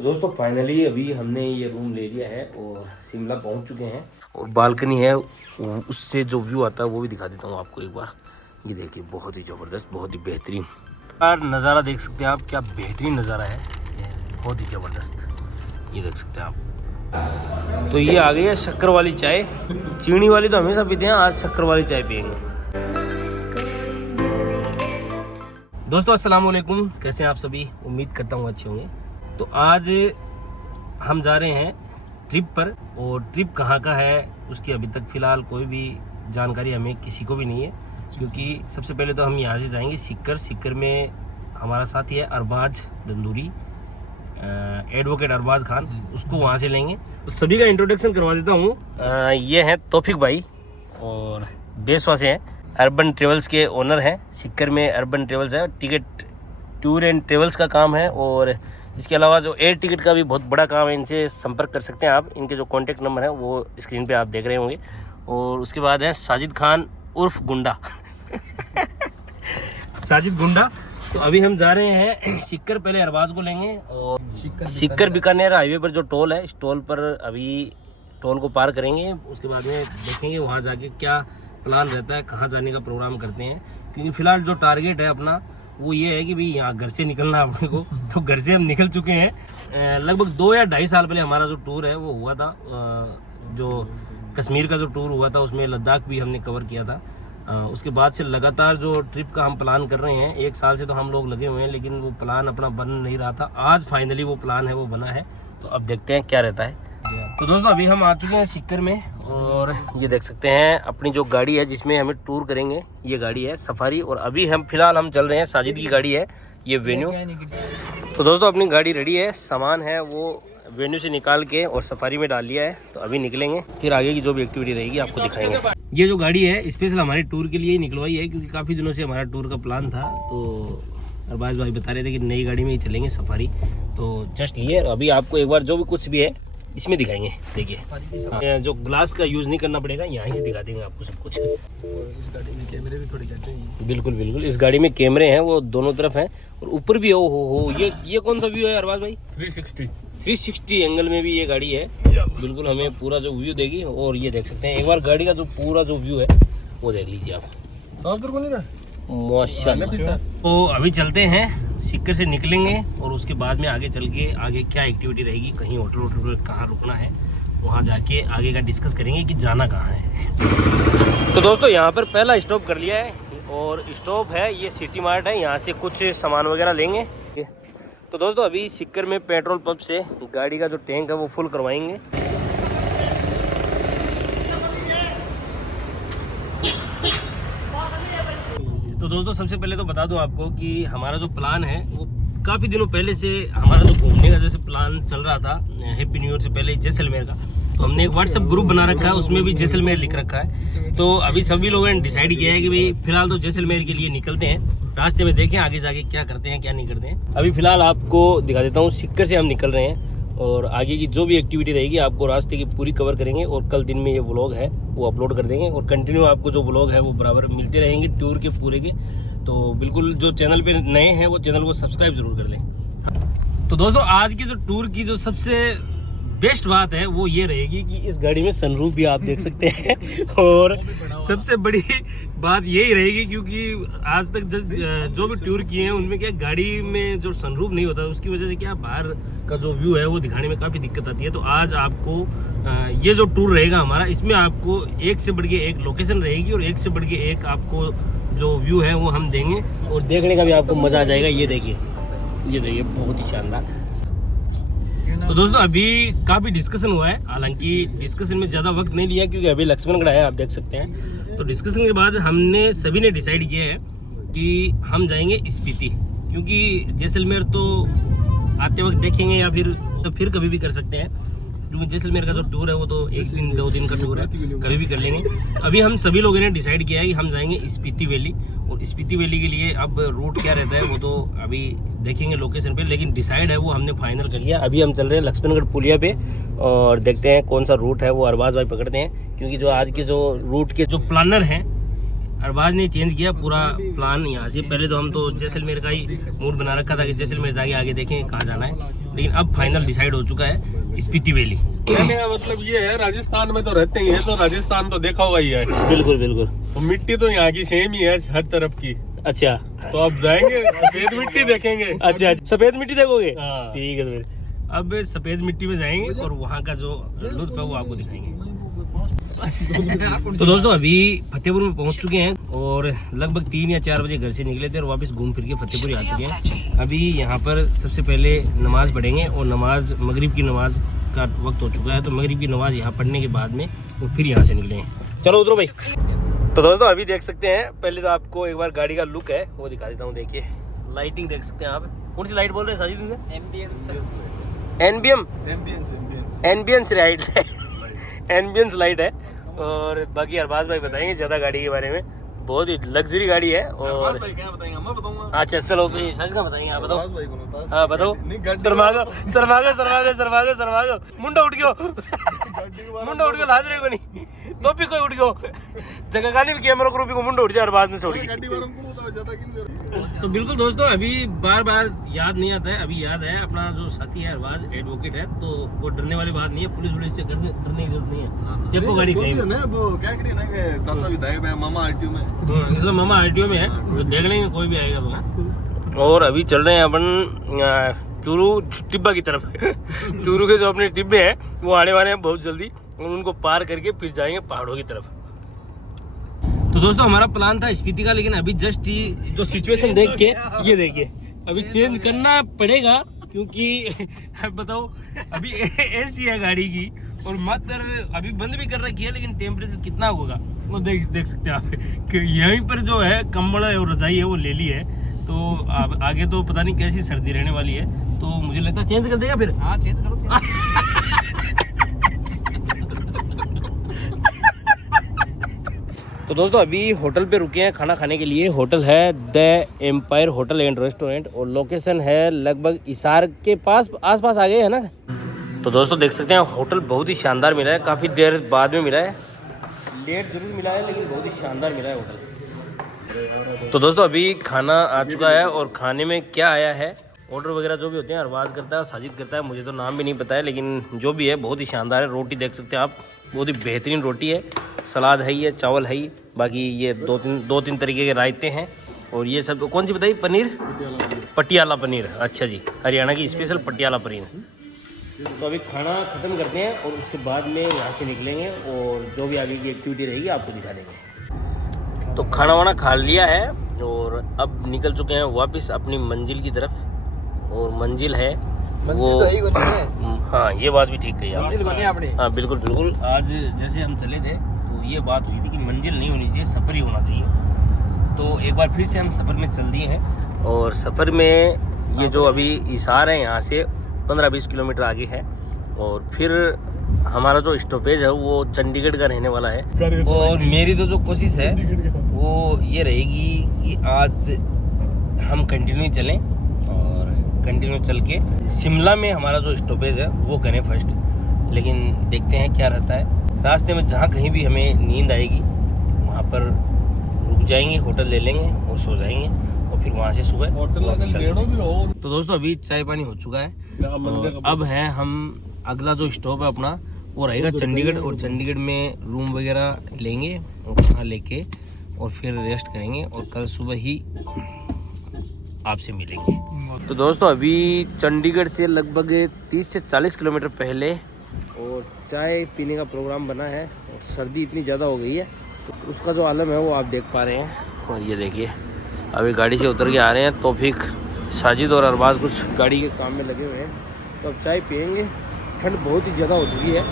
तो दोस्तों फाइनली अभी हमने ये रूम ले लिया है और शिमला पहुंच चुके हैं और बालकनी है, उससे जो व्यू आता है वो भी दिखा देता हूँ आपको एक बार। ये देखिए बहुत ही ज़बरदस्त, बहुत ही बेहतरीन यार नज़ारा देख सकते हैं आप, क्या बेहतरीन नज़ारा है, बहुत ही ज़बरदस्त। ये देख सकते हैं आप। तो ये आ गई है शक्कर वाली चाय। चीनी वाली तो हमेशा पीते हैं, आज शक्कर वाली चाय पियेंगे। दोस्तों अस्सलाम वालेकुम, कैसे हैं आप सभी? उम्मीद करता हूँ अच्छे होंगे। तो आज हम जा रहे हैं ट्रिप पर, और ट्रिप कहाँ का है उसकी अभी तक फ़िलहाल कोई भी जानकारी हमें किसी को भी नहीं है, क्योंकि सबसे पहले तो हम यहाँ से जाएंगे सिक्कर में हमारा साथी है अरबाज दंदूरी, एडवोकेट अरबाज खान, उसको वहाँ से लेंगे। तो सभी का इंट्रोडक्शन करवा देता हूँ। ये हैं तौफिक भाई और बेसवा से हैं, अर्बन ट्रेवल्स के ओनर हैं। सिक्कर में अर्बन ट्रेवल्स है, टिकट टूर एंड ट्रेवल्स का काम है, और इसके अलावा जो एयर टिकट का भी बहुत बड़ा काम है। इनसे संपर्क कर सकते हैं आप, इनके जो कॉन्टैक्ट नंबर है वो स्क्रीन पे आप देख रहे होंगे। और उसके बाद है साजिद खान उर्फ गुंडा साजिद गुंडा। तो अभी हम जा रहे हैं सिक्कर, पहले अरबाज को लेंगे और सिक्कर बीकानेर हाईवे पर जो टोल है, इस टोल पर अभी टोल को पार करेंगे। उसके बाद में देखेंगे वहाँ जाके क्या प्लान रहता है, कहाँ जाने का प्रोग्राम करते हैं, क्योंकि फ़िलहाल जो टारगेट है अपना वो ये है कि भाई यहाँ घर से निकलना है अपने को। तो घर से हम निकल चुके हैं। लगभग 2 या 2.5 साल पहले हमारा जो टूर है वो हुआ था, जो कश्मीर का जो टूर हुआ था उसमें लद्दाख भी हमने कवर किया था। उसके बाद से लगातार जो ट्रिप का हम प्लान कर रहे हैं, 1 साल से तो हम लोग लगे हुए हैं, लेकिन वो प्लान अपना बन नहीं रहा था। आज फाइनली वो प्लान है वो बना है, तो अब देखते हैं क्या रहता है। तो दोस्तों अभी हम आ चुके हैं सिक्कर में, और ये देख सकते हैं अपनी जो गाड़ी है जिसमें हमें टूर करेंगे, ये गाड़ी है सफारी। और अभी हम फिलहाल हम चल रहे हैं, साजिद की गाड़ी है ये वेन्यू। तो दोस्तों अपनी गाड़ी रेडी है, सामान है वो वेन्यू से निकाल के और सफारी में डाल लिया है। तो अभी निकलेंगे, फिर आगे की जो भी एक्टिविटी रहेगी आपको दिखाएंगे। ये जो गाड़ी है स्पेशल हमारे टूर के लिए ही निकलवाई है, क्योंकि काफ़ी दिनों से हमारा टूर का प्लान था। तो अरबाज भाई बता रहे थे कि नई गाड़ी में ही चलेंगे सफारी, तो जस्ट लिए। अभी आपको एक बार जो भी कुछ भी है इसमें दिखाएंगे। देखिए जो ग्लास का यूज़ नहीं करना पड़ेगा, यहाँ से दिखा देंगे आपको सब कुछ। इस गाड़ी में कैमरे भी थोड़े कहते हैं। बिल्कुल बिल्कुल, इस गाड़ी में कैमरे हैं, वो दोनों तरफ हैं और ऊपर भी हो। ये कौन सा व्यू है अरबाज भाई? 360 एंगल में भी ये गाड़ी है, बिल्कुल हमें पूरा जो व्यू देगी। और ये देख सकते हैं एक बार गाड़ी का जो पूरा जो व्यू है वो देख लीजिए आप, माशाल्लाह। तो अभी चलते हैं, सिक्कर से निकलेंगे और उसके बाद में आगे चल के आगे क्या एक्टिविटी रहेगी, कहीं होटल कहाँ रुकना है, वहाँ जाके आगे का डिस्कस करेंगे कि जाना कहाँ है। तो दोस्तों यहाँ पर पहला स्टॉप कर लिया है, और स्टॉप है ये सिटी मार्ट है, यहाँ से कुछ सामान वगैरह लेंगे। तो दोस्तों अभी सिक्कर में पेट्रोल पंप से गाड़ी का जो टैंक है वो फुल करवाएंगे। तो दोस्तों सबसे पहले तो बता दूं आपको कि हमारा जो प्लान है वो काफ़ी दिनों पहले से, हमारा जो घूमने का जैसे प्लान चल रहा था हैप्पी न्यू ईयर से पहले जैसलमेर का, तो हमने एक व्हाट्सएप ग्रुप बना रखा है, उसमें भी जैसलमेर लिख रखा है। तो अभी सभी लोगों ने डिसाइड किया है कि भाई फिलहाल तो जैसलमेर के लिए निकलते हैं, रास्ते में देखें आगे जाके क्या करते हैं क्या नहीं करते हैं। अभी फिलहाल आपको दिखा देता हूँ, सिक्कर से हम निकल रहे हैं और आगे की जो भी एक्टिविटी रहेगी आपको रास्ते की पूरी कवर करेंगे। और कल दिन में ये व्लॉग है वो अपलोड कर देंगे, और कंटिन्यू आपको जो व्लॉग है वो बराबर मिलते रहेंगे टूर के पूरे के। तो बिल्कुल जो चैनल पे नए हैं वो चैनल को सब्सक्राइब जरूर कर लें। तो दोस्तों आज की जो टूर की जो सबसे बेस्ट बात है वो ये रहेगी कि इस गाड़ी में सनरूफ भी आप देख सकते हैं, और सबसे बड़ी बात यही रहेगी क्योंकि आज तक जो भी टूर किए हैं उनमें क्या गाड़ी में जो सनरूफ नहीं होता, उसकी वजह से क्या बाहर का जो व्यू है वो दिखाने में काफ़ी दिक्कत आती है। तो आज आपको ये जो टूर रहेगा हमारा, इसमें आपको एक से बढ़ के एक लोकेशन रहेगी और एक से बढ़ के एक आपको जो व्यू है वो हम देंगे, और देखने का भी आपको मज़ा आ जाएगा। ये देखिए बहुत ही शानदार। तो दोस्तों अभी काफ़ी डिस्कशन हुआ है, हालांकि डिस्कशन में ज़्यादा वक्त नहीं लिया क्योंकि अभी लक्ष्मणगढ़ है, आप देख सकते हैं। तो डिस्कशन के बाद हमने सभी ने डिसाइड किया है कि हम जाएंगे स्पीति, क्योंकि जैसलमेर तो आते वक्त देखेंगे या फिर कभी भी कर सकते हैं, क्योंकि जैसलमेर का जो टूर है वो तो 1 दिन 2 दिन का टूर है, कभी भी कर लेंगे। अभी हम सभी लोगों ने डिसाइड किया है कि हम जाएंगे स्पीति वैली, और स्पीति वैली के लिए अब रूट क्या रहता है वो तो अभी देखेंगे लोकेशन पे, लेकिन डिसाइड है वो हमने फाइनल कर लिया। अभी हम चल रहे हैं लक्ष्मणगढ़ पुलिया पे, और देखते हैं कौन सा रूट है वो अरबाज भाई पकड़ते हैं, क्योंकि जो आज के जो रूट के जो प्लानर हैं अरबाज ने चेंज किया पूरा प्लान यहाँ से। पहले तो हम तो जैसलमेर का ही मूड बना रखा था कि जैसलमेर जाके आगे देखें कहाँ जाना है, लेकिन अब फाइनल डिसाइड हो चुका है स्पीति वैली। कहने का मतलब ये है, राजस्थान में तो रहते ही है, तो राजस्थान तो देखा होगा ही है। बिल्कुल बिल्कुल। तो मिट्टी तो यहाँ की सेम ही है हर तरफ की। अच्छा, तो अब जाएंगे सफेद मिट्टी देखेंगे। अच्छा सफेद मिट्टी देखोगे? हाँ। ठीक है, तो फिर अब सफेद मिट्टी में जाएंगे और वहाँ का जो लुत्फ है वो आपको दिखाएंगे। तो दोस्तों अभी फतेहपुर में पहुंच चुके हैं और लगभग 3 या 4 बजे घर से निकले थे और वापस घूम फिर के फतेहपुर आ चुके हैं। अभी यहाँ पर सबसे पहले नमाज पढ़ेंगे और नमाज मगरिब की नमाज का वक्त हो चुका है, तो मगरिब की नमाज यहाँ पढ़ने के बाद में और फिर यहाँ से निकलेंगे। चलो उतरो भाई। तो दोस्तों अभी देख सकते हैं, पहले तो आपको एक बार गाड़ी का लुक है वो दिखा देता हूँ। देखिए लाइटिंग देख सकते हैं आप। कौन सी लाइट बोल रहे हैं साजिद से? एम्बियंस लाइट एम्बियंस लाइट है। और बाकी अरबाज भाई बताएंगे ज़्यादा गाड़ी के बारे में। बहुत ही लग्जरी गाड़ी है। और क्या बताएंगे, मैं बताऊंगा। अच्छा चलो भाई साजिद का बताएंगे, आप बताओ। भाई को हाँ बताओ। शर्मागो मुंडा उठ गयो मुंडा उठ गयो, लाज रहे को नहीं तो भी कोई उठ गयो जगह का नहीं कैमरा क्रू को मुंडा उठ जाए अरबाज ने छोड़ के। तो बिल्कुल दोस्तों अभी बार बार याद नहीं आता है, अभी याद है अपना जो साथी है अरबाज एडवोकेट है, तो वो डरने वाली बात नहीं है, पुलिस से डरने की जरूरत नहीं है। जब वो गाड़ी कहीं चाचा विधायक है, मामा आरटीओ में, मतलब मामा आरटीओ में है, तो देख लेंगे कोई भी आएगा तो। और अभी चल रहे हैं अपन चूरू टिब्बा की तरफ चूरू के जो अपने टिब्बे हैं वो आने वाले हैं बहुत जल्दी और उनको पार करके फिर जाएंगे पहाड़ों की तरफ। तो दोस्तों हमारा प्लान था स्पीति का, लेकिन अभी जस्ट जो सिचुएशन देख के ये देखिए अभी चेंज करना पड़ेगा, क्योंकि बताओ अभी एसी है गाड़ी की और मात्र अभी बंद भी कर रखी है, लेकिन टेम्परेचर कितना होगा वो देख सकते हैं आप कि यहीं पर जो है कंबल और रजाई है वो ले ली है। तो आगे तो पता नहीं कैसी सर्दी रहने वाली है, तो मुझे लगता है चेंज कर देगा फिर। हाँ चेंज करो। तो दोस्तों अभी होटल पे रुके हैं खाना खाने के लिए। होटल है the empire hotel and restaurant और लोकेशन है लगभग हिसार के आसपास आ गए है ना। तो दोस्तों देख सकते हैं होटल बहुत ही शानदार मिला है, काफ़ी देर बाद में मिला है, लेट जरूर मिला है लेकिन बहुत ही शानदार मिला है होटल। तो दोस्तों अभी खाना आ चुका है और खाने में क्या आया है, ऑर्डर वगैरह जो भी होते हैं अरबाज करता है और साजिद करता है, मुझे तो नाम भी नहीं पता है, लेकिन जो भी है बहुत ही शानदार है। रोटी देख सकते हैं आप, बहुत ही बेहतरीन रोटी है, सलाद है, ये चावल है, बाकी ये दो तीन तरीके के रायते हैं और ये सब कौन सी बताइए, पनीर पटियाला पनीर। अच्छा जी, हरियाणा की स्पेशल पटियाला पनीर। तो अभी खाना ख़त्म करते हैं और उसके बाद में यहाँ से निकलेंगे और जो भी आगे की एक्टिविटी रहेगी आपको दिखा देंगे। तो खाना वाना खा लिया है और अब निकल चुके हैं वापस अपनी मंजिल की तरफ, और मंजिल है वो हाँ ये बात भी ठीक कही आपने। हाँ बिल्कुल बिल्कुल। आज जैसे हम चले थे तो ये बात हुई थी कि मंजिल नहीं होनी चाहिए, सफ़र ही होना चाहिए। तो एक बार फिर से हम सफ़र में चल दिए हैं और सफ़र में ये जो अभी हिसार है यहाँ से 15-20 किलोमीटर आगे है और फिर हमारा जो स्टॉपेज है वो चंडीगढ़ का रहने वाला है। और मेरी तो जो कोशिश है वो ये रहेगी कि आज हम कंटिन्यू चलें और कंटिन्यू चल के शिमला में हमारा जो स्टॉपेज है वो करें फर्स्ट, लेकिन देखते हैं क्या रहता है। रास्ते में जहाँ कहीं भी हमें नींद आएगी वहाँ पर रुक जाएंगे, होटल ले लेंगे और सो जाएंगे और फिर वहाँ से सुबह वापस चलेंगे। तो दोस्तों अभी चाय पानी हो चुका है, तो अब है हम अगला जो स्टॉप है अपना वो रहेगा चंडीगढ़, और चंडीगढ़ में रूम वगैरह लेंगे और वहाँ लेके और फिर रेस्ट करेंगे और कल सुबह ही आपसे मिलेंगे। तो दोस्तों अभी चंडीगढ़ से लगभग 30 से 40 किलोमीटर पहले और चाय पीने का प्रोग्राम बना है और सर्दी इतनी ज़्यादा हो गई है तो उसका जो आलम है वो आप देख पा रहे हैं। और ये देखिए अभी गाड़ी से उतर के आ रहे हैं, तौफीक, साजिद और अरबाज कुछ गाड़ी के काम में लगे हुए हैं। तो अब चाय पियेंगे, ठंड बहुत ही ज़्यादा हो चुकी है।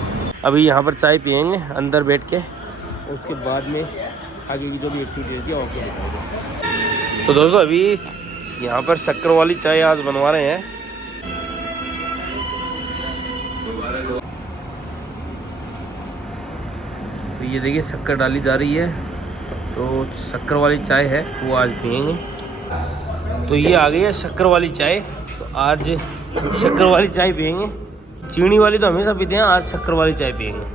अभी यहाँ पर चाय पियेंगे अंदर बैठ के और उसके बाद में आगे की जो भी एक्टिविटी रहती है आपको दिखाएंगे। तो दोस्तों अभी यहाँ पर शक्कर वाली चाय आज बनवा रहे हैं। तो ये देखिए शक्कर डाली जा रही है, तो शक्कर वाली चाय है वो आज पियेंगे। तो ये आ गई है शक्कर वाली चाय, तो आज शक्कर वाली चाय पियेंगे। चीनी वाली तो हमेशा पीते हैं, आज शक्कर वाली चाय पियेंगे।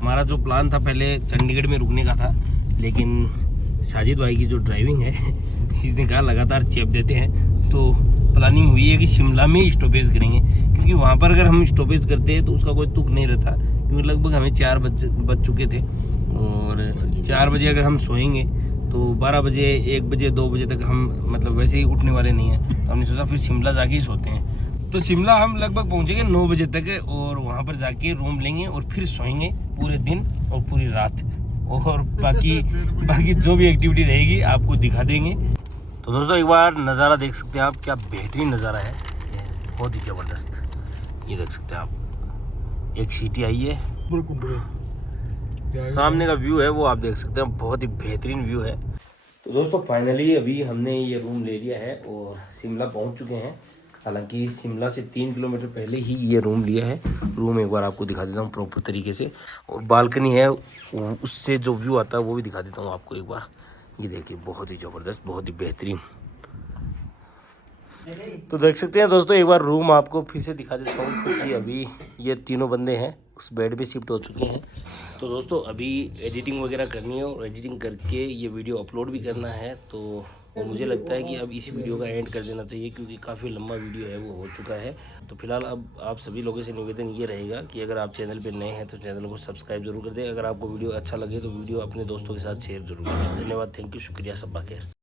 हमारा जो प्लान था पहले चंडीगढ़ में रुकने का था, लेकिन साजिद भाई की जो ड्राइविंग है इसने कहा लगातार चेप देते हैं, तो प्लानिंग हुई है कि शिमला में ही स्टॉपेज करेंगे, क्योंकि वहाँ पर अगर हम स्टॉपेज करते हैं तो उसका कोई तुक नहीं रहता, क्योंकि लगभग हमें 4 बज चुके थे और 4 बजे अगर हम सोएंगे तो 12 बजे 1 बजे 2 बजे तक हम मतलब वैसे ही उठने वाले नहीं हैं। तो हमने सोचा फिर शिमला जाके ही सोते हैं। तो शिमला हम लगभग पहुँचेंगे 9 बजे तक और वहाँ पर जाके रूम लेंगे और फिर सोएंगे पूरे दिन और पूरी रात, और बाकी जो भी एक्टिविटी रहेगी आपको दिखा देंगे। तो दोस्तों एक बार नज़ारा देख सकते हैं आप, क्या बेहतरीन नज़ारा है, बहुत ही ज़बरदस्त। ये देख सकते हैं आप, एक सीटी आई है, सामने का व्यू है वो आप देख सकते हैं, बहुत ही बेहतरीन व्यू है। तो दोस्तों फाइनली अभी हमने ये रूम ले लिया है और शिमला पहुंच चुके हैं। हालांकि शिमला से 3 किलोमीटर पहले ही ये रूम लिया है। रूम एक बार आपको दिखा देता हूँ प्रॉपर तरीके से, और बालकनी है उससे जो व्यू आता है वो भी दिखा देता हूँ आपको एक बार। ये देखिए बहुत ही ज़बरदस्त, बहुत ही बेहतरीन। तो देख सकते हैं दोस्तों एक बार रूम आपको फिर से दिखा देता हूँ, क्योंकि अभी ये तीनों बंदे हैं उस बेड पे शिफ्ट हो चुके हैं। तो दोस्तों अभी एडिटिंग वगैरह करनी है और एडिटिंग करके ये वीडियो अपलोड भी करना है। तो मुझे लगता है कि अब इस वीडियो का एंड कर देना चाहिए, क्योंकि काफ़ी लंबा वीडियो है वो हो चुका है। तो फिलहाल अब आप सभी लोगों से निवेदन ये रहेगा कि अगर आप चैनल पे नए हैं तो चैनल को सब्सक्राइब जरूर कर दें। अगर आपको वीडियो अच्छा लगे तो वीडियो अपने दोस्तों के साथ शेयर जरूर करें। धन्यवाद, थैंक यू, शुक्रिया, सब खैर।